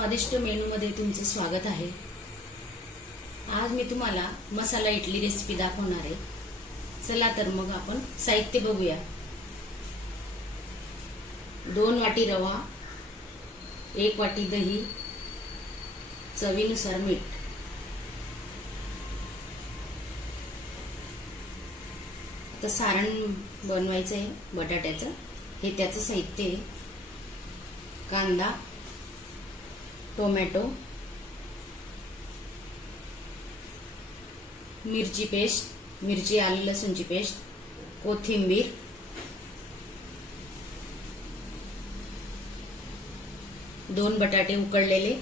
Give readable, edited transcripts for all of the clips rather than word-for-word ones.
स्वादिष्ट मेनूमध्ये तुमचं स्वागत आहे। आज मी तुम्हाला मसाला इडली रेसिपी दाखवणार आहे। चला तर मग आपण साहित्य बघूया। 2 वाटी रवा, 1 वाटी दही, चवीनुसार मीठ। आता सारण बनवायचं आहे बटाट्याचं। हे त्याचं साहित्य आहे। कांदा, टोमॅटो, मिरची पेस्ट, मिरची आलं लसूणची पेस्ट, कोथिंबीर, दोन बटाटे उकडलेले।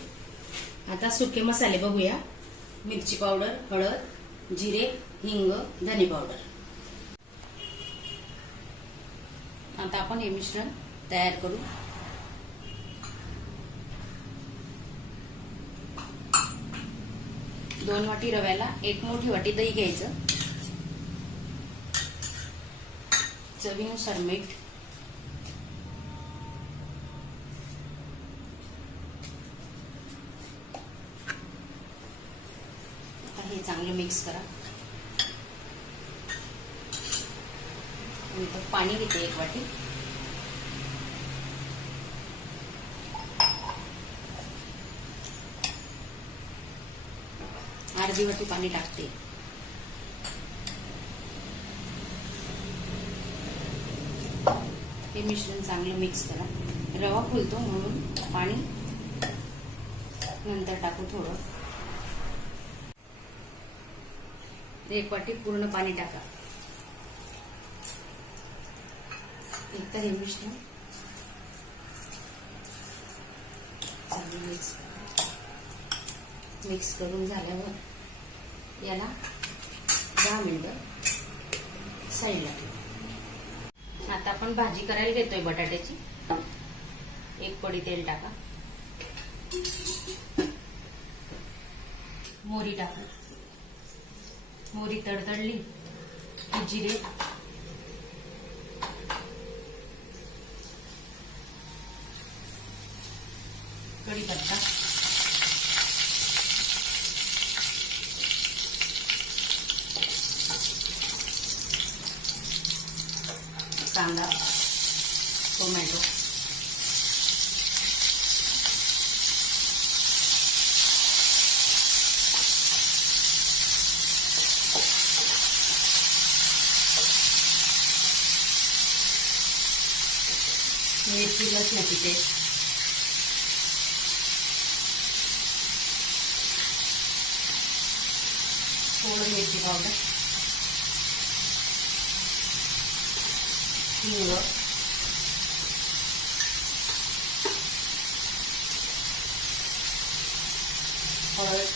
आता सुके मसाले बघूया। मिरची पावडर, हळद, जिरे, हिंग, धने पावडर। आता आपण हे मिश्रण तयार करू। दोन वाटी रव्याला 1 मोठी वाटी दही घ्यायचं। चवीनुसार मीठ, आता हे चांगलं मिक्स करा। नंतर पाणी घेते 1 वाटी। अर्धी वाटी पाणी टाकते। हे मिश्रण चांगलं मिक्स करा। रवा फुलतो म्हणून पाणी नंतर टाकू थोडं। 1 वाटी पूर्ण पाणी टाका। एकदा हे मिश्रण चांगलं मिक्स करून झाल्यावर याला 10 मिनिटं साईडला ठेवू। आता आपण भाजी करायला घेतोय बटाट्याची। 1 पडी तेल टाका, मोहरी टाका। मोहरी तडतडली की जिरे, कढीपत्ता, कांदा, टोमॅटो, मिरची लसणाची पेस्ट, थोडं मिरची पावडर, हिंग, हळद,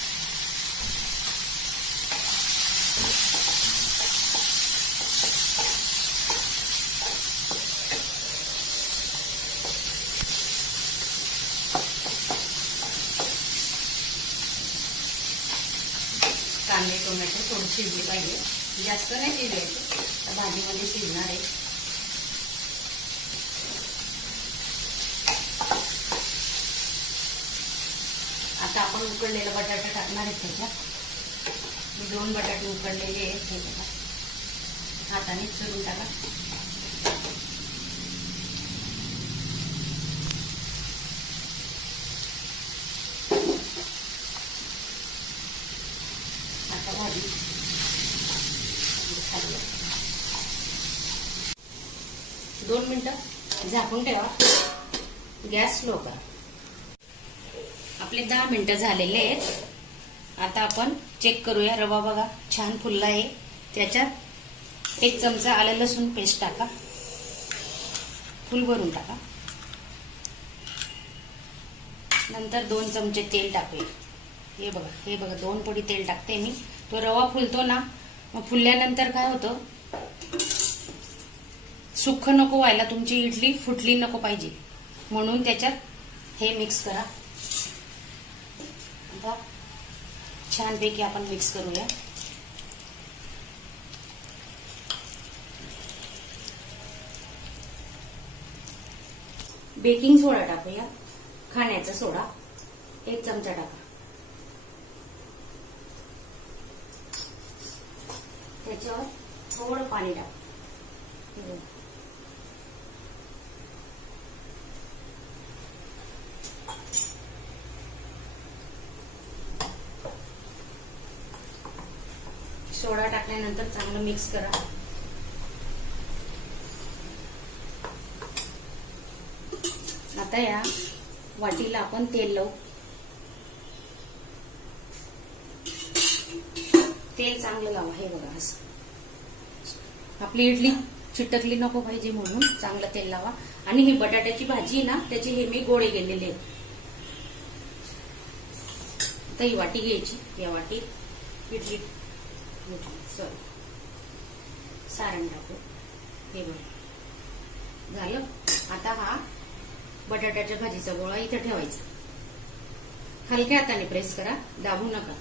कांदे टोमॅटो थोडं शिजले पाहिजे। जास्त नाही शिजवायचं, भाजीमध्ये शिजणार आहे। आता आपण उकडलेला बटाटा टाकणार आहे त्याच्यात। मी 2 बटाटे उकडलेले आहेत, हे बघा। हाताने चुरून टाका। आता भाजी 2 मिनिटं झाकून ठेवा। गॅस स्लो करा। आपले 10 मिनिटं झालेले आहेत। आता आपण चेक करूया। रवा बघा छान फुलला आहे। त्याच्यात 1 चमचा आलं लसूण पेस्ट टाका, फुल भरून टाका। नंतर 2 चमचे तेल टाकूया। हे बघा 2 पडी तेल टाकते मी। तो रवा फुलतो ना, मग फुलल्यानंतर काय होतं, सुक्क नको व्हायला, तुमची इडली फुटली नको पाहिजे, म्हणून त्याच्यात हे मिक्स करा। आता छानपैकी आपण मिक्स करूया। बेकिंग सोडा टाकूया, खाण्याचा सोडा, 1 चमचा टाका. त्याच्यावर थोडं पाणी टाका. सोडा टाकल्यानंतर चांगलं मिक्स करा. आता या वाटीला आपण तेल लावू. तेल चांगलं लावा. हे बघा असं. आपली इडली चिटकली नको पाहिजे म्हणून चांगलं तेल लावा. आणि ही बटाट्याची भाजी ना, त्याचे हे मी गोळे केलेले आहेत. आता ही वाटी घ्यायची. या वाटीत इडली सारण टाकू. हे बघ झालं. आता हा बटाट्याच्या भाजीचा गोळा इथे ठेवायचा. हलक्या हाताने प्रेस करा, दाबू नका.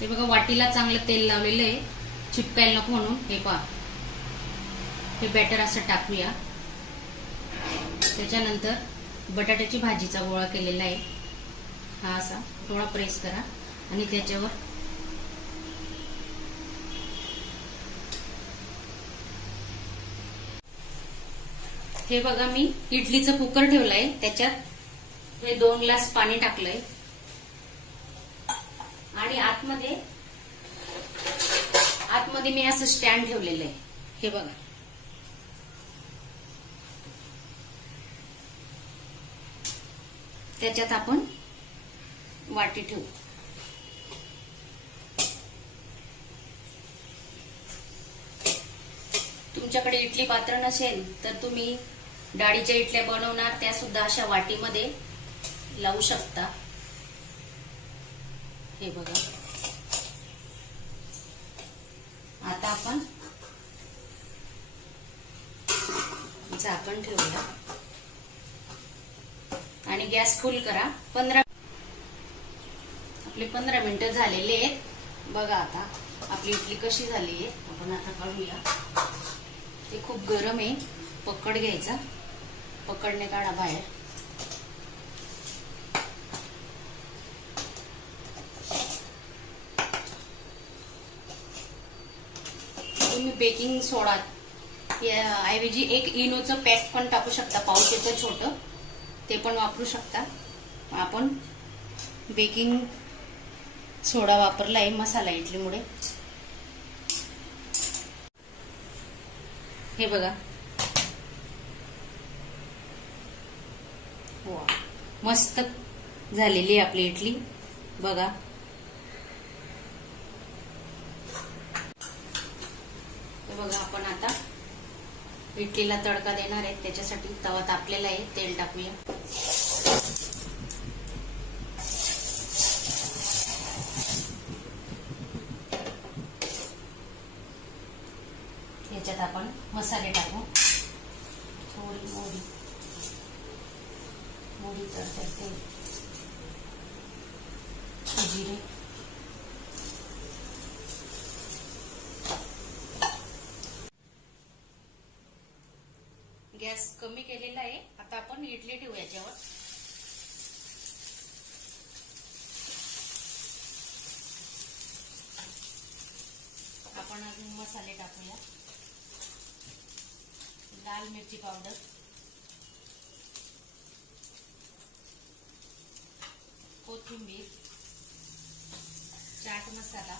ते बघा वाटीला चांगलं तेल लावलेलं आहे, चिपकायला नको म्हणून. हे पहा, हे बॅटर असं टाकूया. त्याच्यानंतर बटाट्याची भाजीचा गोळा केलेला आहे हा असा थोडा प्रेस करा आणि त्याच्यावर हे बघा मी इडलीचं कुकर ठेवलंय. त्याच्यात हे 2 ग्लास पाणी टाकलंय आणि आतमध्ये मी असं स्टँड ठेवलेलं आहे. हे बघा. त्याच्यात आपण वाटी ठेवू. तुमच्याकडे इडली पात्र नसेल तर तुम्ही डाळीच्या इडल्या बनवणार त्या सुद्धा अशा वाटीमध्ये लावू शकता. हे बघा. आता आपण झाकण ठेवूया आणि गॅस फुल करा. 15 मिनिटं झालेले आहेत. बघा आता आपली इडली कशी झाली आहे. आपण आता काढूया. ते खूप गरम आहे. पकड घ्यायचा, पकडने काढा बाहेर. तुम्ही बेकिंग सोडा ऐवजी 1 इनोचं पॅक पण टाकू शकता. पाऊचेचं छोटं ते पण वापरू शकता. आपण बेकिंग सोडा वापरला आहे मसाला इडलीमुळे. हे बघा. वा, मस्त झालेली आपली इडली. बघा. बघा आपण आता इडलीला तडका देणार आहे. त्याच्यासाठी तवा तापलेला आहे. तेल टाकूया. याच्यात आपण मसाले टाकू. थोडी मोहरी तडतडते, जिरे, गॅस कमी केलेला आहे. आता आपण इडली ठेवू याच्यावर. आपण अजून मसाले टाकूया. लाल मिरची पावडर, कोथिंबीर, चाट मसाला,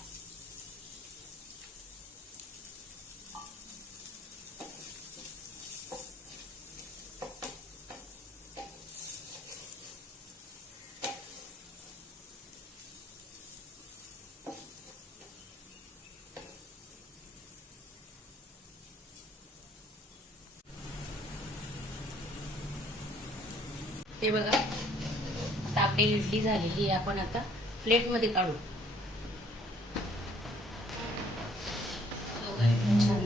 हे बघा. आता आपली इडली झालेली आहे. आपण आता प्लेट मध्ये काढू. छान.